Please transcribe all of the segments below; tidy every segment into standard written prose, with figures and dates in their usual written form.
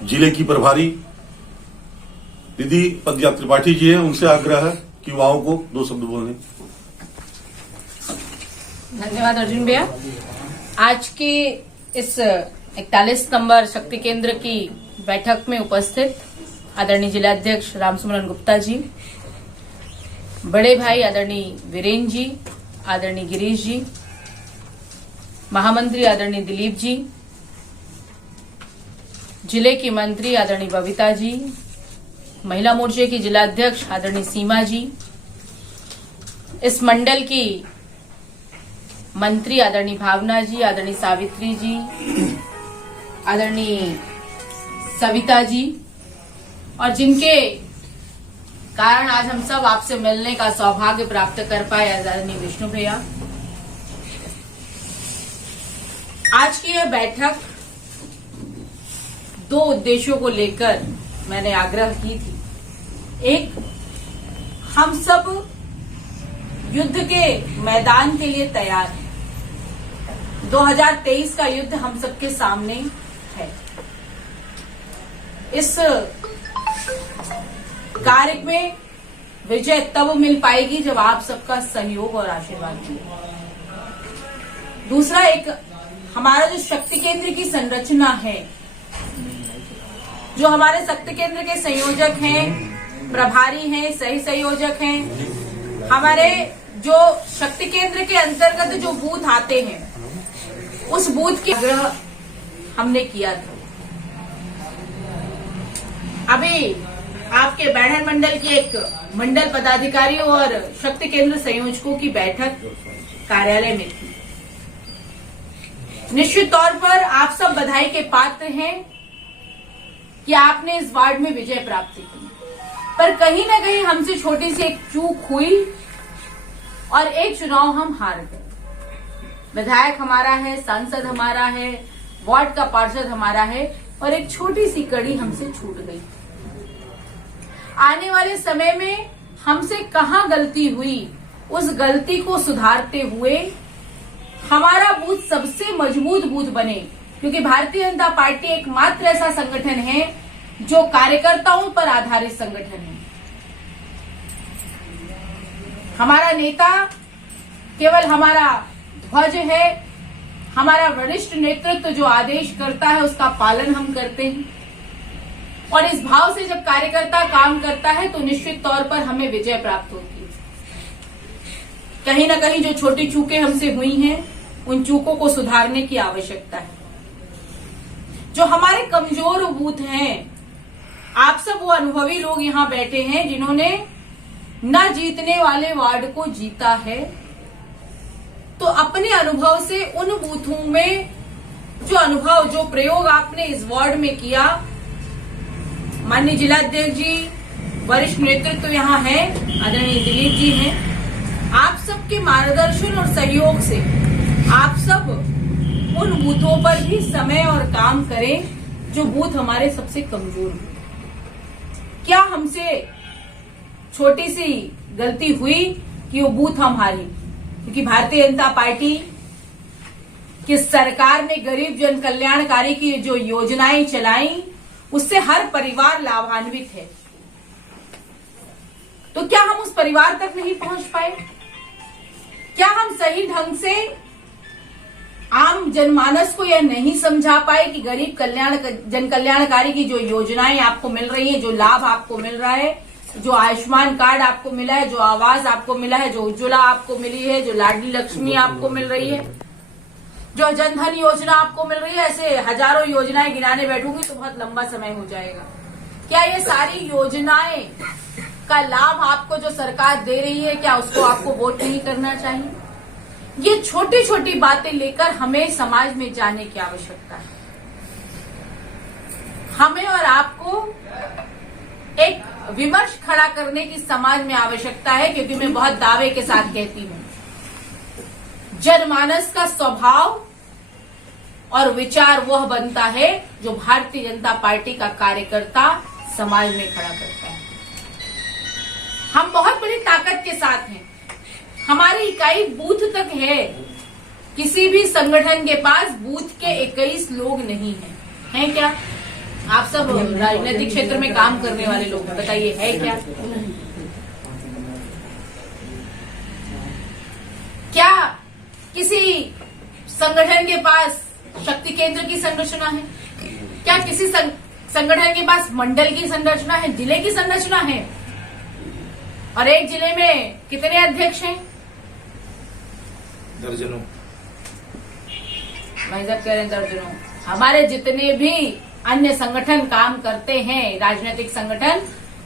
जिले की प्रभारी दीदी पद्या त्रिपाठी जी हैं, उनसे आग्रह है कि युवाओं को 2 शब्द बोलने। धन्यवाद अर्जुन भैया। आज की इस 41 नंबर शक्ति केंद्र की बैठक में उपस्थित आदरणीय जिलाध्यक्ष रामसुमरन गुप्ता जी, बड़े भाई आदरणीय वीरेंद्र जी, आदरणीय गिरीश जी, महामंत्री आदरणीय दिलीप जी, जिले की मंत्री आदरणीय बबीता जी, महिला मोर्चे की जिलाध्यक्ष आदरणीय सीमा जी, इस मंडल की मंत्री आदरणीय भावना जी, आदरणीय सावित्री जी, आदरणीय सविता जी, और जिनके कारण आज हम सब आपसे मिलने का सौभाग्य प्राप्त कर पाए आदरणीय विष्णु भैया। आज की यह बैठक 2 उद्देश्यों को लेकर मैंने आग्रह की थी। एक, हम सब युद्ध के मैदान के लिए तैयार हैं। 2023 का युद्ध हम सबके सामने है। इस कार्य में विजय तब मिल पाएगी जब आप सबका सहयोग और आशीर्वाद मिलेगा। दूसरा, एक हमारा जो शक्ति केंद्र की संरचना है, जो हमारे शक्ति केंद्र के संयोजक हैं, प्रभारी हैं, सही संयोजक हैं, हमारे जो शक्ति केंद्र के अंतर्गत जो बूथ आते हैं, उस बूथ की आग्रह हमने किया था। अभी आपके बैठक मंडल की एक मंडल पदाधिकारियों और शक्ति केंद्र संयोजकों की बैठक कार्यालय में थी। निश्चित तौर पर आप सब बधाई के पात्र हैं कि आपने इस वार्ड में विजय प्राप्त की, पर कहीं ना कहीं हमसे छोटी सी एक चूक हुई और एक चुनाव हम हार गए। विधायक हमारा है, सांसद हमारा है, वार्ड का पार्षद हमारा है, और एक छोटी सी कड़ी हमसे छूट गई। आने वाले समय में हमसे कहां गलती हुई, उस गलती को सुधारते हुए हमारा बूथ सबसे मजबूत बूथ बने, क्योंकि भारतीय जनता पार्टी एकमात्र ऐसा संगठन है जो कार्यकर्ताओं पर आधारित संगठन है। हमारा नेता केवल हमारा ध्वज है, हमारा वरिष्ठ नेतृत्व जो आदेश करता है उसका पालन हम करते हैं, और इस भाव से जब कार्यकर्ता काम करता है तो निश्चित तौर पर हमें विजय प्राप्त होती है। कहीं ना कहीं जो छोटी चूकें हमसे हुई हैं, उन चूकों को सुधारने की आवश्यकता है। जो हमारे कमजोर बूथ हैं, आप सब वो अनुभवी लोग यहाँ बैठे हैं जिन्होंने न जीतने वाले वार्ड को जीता है, तो अपने अनुभव से उन बूथों में जो अनुभव, जो प्रयोग आपने इस वार्ड में किया, माननीय जिलाध्यक्ष जी, वरिष्ठ नेतृत्व यहाँ है, आदरणीय दिलीप जी हैं, आप सबके मार्गदर्शन और सहयोग से आप सब उन बूथों पर भी समय और काम करें जो बूथ हमारे सबसे कमजोर हैं। क्या हमसे छोटी सी गलती हुई कि वो बूथ हम हारी? क्योंकि भारतीय जनता पार्टी की सरकार ने गरीब जन कल्याणकारी की जो योजनाएं चलाई, उससे हर परिवार लाभान्वित है। तो क्या हम उस परिवार तक नहीं पहुंच पाए? क्या हम सही ढंग से आम जनमानस को यह नहीं समझा पाए कि गरीब जन कल्याणकारी की जो योजनाएं आपको मिल रही है, जो लाभ आपको मिल रहा है, जो आयुष्मान कार्ड आपको मिला है, जो आवास आपको मिला है, जो उज्ज्वला आपको मिली है, जो लाडली लक्ष्मी आपको मिल रही है, जो जनधन योजना आपको मिल रही है, ऐसे हजारों योजनाएं गिनाने बैठूंगी तो बहुत लंबा समय हो जाएगा। क्या ये सारी योजनाएं का लाभ आपको जो सरकार दे रही है, क्या उसको आपको वोट नहीं करना चाहिए? ये छोटी छोटी बातें लेकर हमें समाज में जाने की आवश्यकता है। हमें और आपको एक विमर्श खड़ा करने की समाज में आवश्यकता है, क्योंकि मैं बहुत दावे के साथ कहती हूं, जनमानस का स्वभाव और विचार वह बनता है जो भारतीय जनता पार्टी का कार्यकर्ता समाज में खड़ा करता है। हम बहुत बड़ी ताकत के साथ हैं, हमारी इकाई बूथ तक है। किसी भी संगठन के पास बूथ के 21 लोग नहीं हैं, हैं क्या? आप सब राजनीतिक क्षेत्र में काम करने वाले लोग, बताइए है क्या? क्या किसी संगठन के पास शक्ति केंद्र की संरचना है? क्या किसी संगठन के पास मंडल की संरचना है, जिले की संरचना है? और एक जिले में कितने अध्यक्ष हैं? दर्जनों। मैं जब कह रहे हैं दर्जनों। हमारे जितने भी अन्य संगठन काम करते हैं, राजनीतिक संगठन,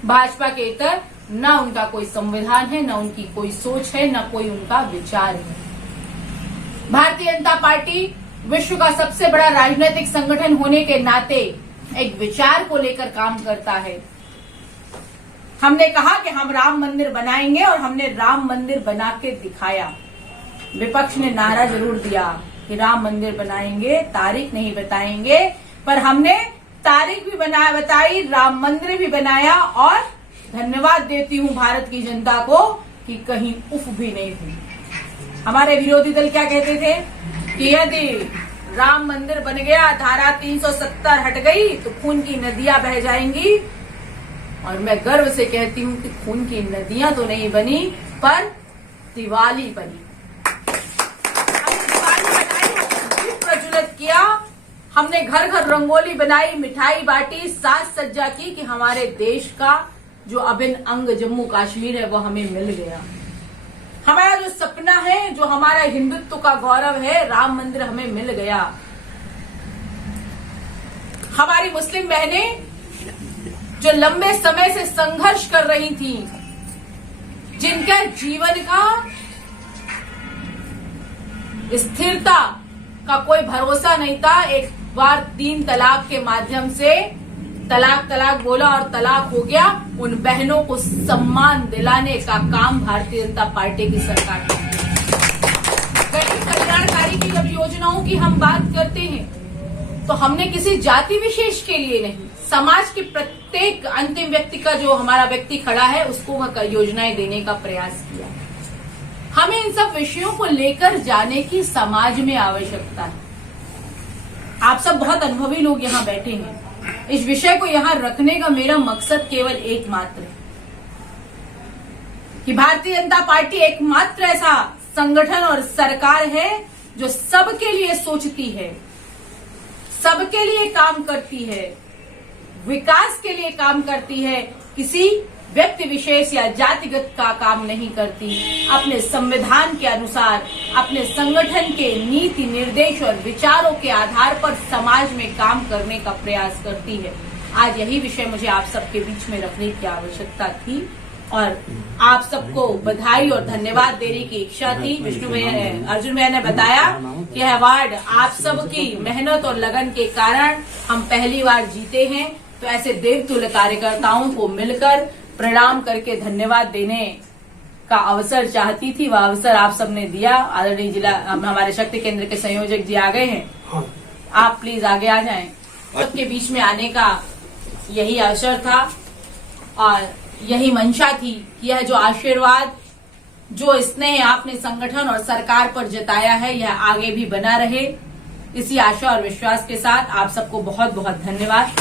भाजपा के इतर, न उनका कोई संविधान है, न उनकी कोई सोच है, न कोई उनका विचार है। भारतीय जनता पार्टी विश्व का सबसे बड़ा राजनीतिक संगठन होने के नाते एक विचार को लेकर काम करता है। हमने कहा कि हम राम मंदिर बनाएंगे और हमने राम मंदिर बना के दिखाया। विपक्ष ने नारा जरूर दिया कि राम मंदिर बनाएंगे, तारीख नहीं बताएंगे, पर हमने तारीख भी बताई, राम मंदिर भी बनाया। और धन्यवाद देती हूं भारत की जनता को कि कहीं उफ भी नहीं हुई। हमारे विरोधी दल क्या कहते थे कि यदि राम मंदिर बन गया, धारा 370 हट गई तो खून की नदियां बह जाएंगी। और मैं गर्व से कहती हूं कि खून की नदियां तो नहीं बनी, पर दिवाली बनी। हमने दिवाली बनाई, दीप प्रज्वलित किया, हमने घर घर रंगोली बनाई, मिठाई बांटी, साज सज्जा की कि हमारे देश का जो अभिन्न अंग जम्मू कश्मीर है वो हमें मिल गया। हमारा जो सपना है, जो हमारा हिंदुत्व का गौरव है, राम मंदिर हमें मिल गया। हमारी मुस्लिम बहनें जो लंबे समय से संघर्ष कर रही थी, जिनका जीवन का स्थिरता का कोई भरोसा नहीं था, एक बार 3 तलाक के माध्यम से तलाक बोला और तलाक हो गया। उन बहनों को सम्मान दिलाने का काम भारतीय जनता पार्टी की सरकार करती है। गरीब कल्याणकारी की जब योजनाओं की हम बात करते हैं तो हमने किसी जाति विशेष के लिए नहीं, समाज के प्रत्येक अंतिम व्यक्ति का जो हमारा व्यक्ति खड़ा है उसको वह योजनाएं देने का प्रयास किया। हमें इन सब विषयों को लेकर जाने की समाज में आवश्यकता है। आप सब बहुत अनुभवी लोग यहाँ बैठे हैं। इस विषय को यहाँ रखने का मेरा मकसद केवल एकमात्र है कि भारतीय जनता पार्टी एकमात्र ऐसा संगठन और सरकार है जो सबके लिए सोचती है, सबके लिए काम करती है, विकास के लिए काम करती है, किसी व्यक्ति विशेष या जातिगत का काम नहीं करती। अपने संविधान के अनुसार, अपने संगठन के नीति निर्देश और विचारों के आधार पर समाज में काम करने का प्रयास करती है। आज यही विषय मुझे आप सबके बीच में रखने की आवश्यकता थी और आप सबको बधाई और धन्यवाद देने की इच्छा थी। अर्जुन भैया ने बताया कि यह अवार्ड आप सबकी मेहनत और लगन के कारण हम पहली बार जीते हैं। तो ऐसे देवतुल्य कार्यकर्ताओं को मिलकर प्रणाम करके धन्यवाद देने का अवसर चाहती थी, वह अवसर आप सबने दिया। आदरणीय जिला हमारे शक्ति केंद्र के संयोजक जी आ गए हैं, आप प्लीज आगे आ जाएं। सबके बीच में आने का यही अवसर था और यही मंशा थी कि यह जो आशीर्वाद, जो स्नेह आपने संगठन और सरकार पर जताया है, यह आगे भी बना रहे। इसी आशा और विश्वास के साथ आप सबको बहुत बहुत धन्यवाद।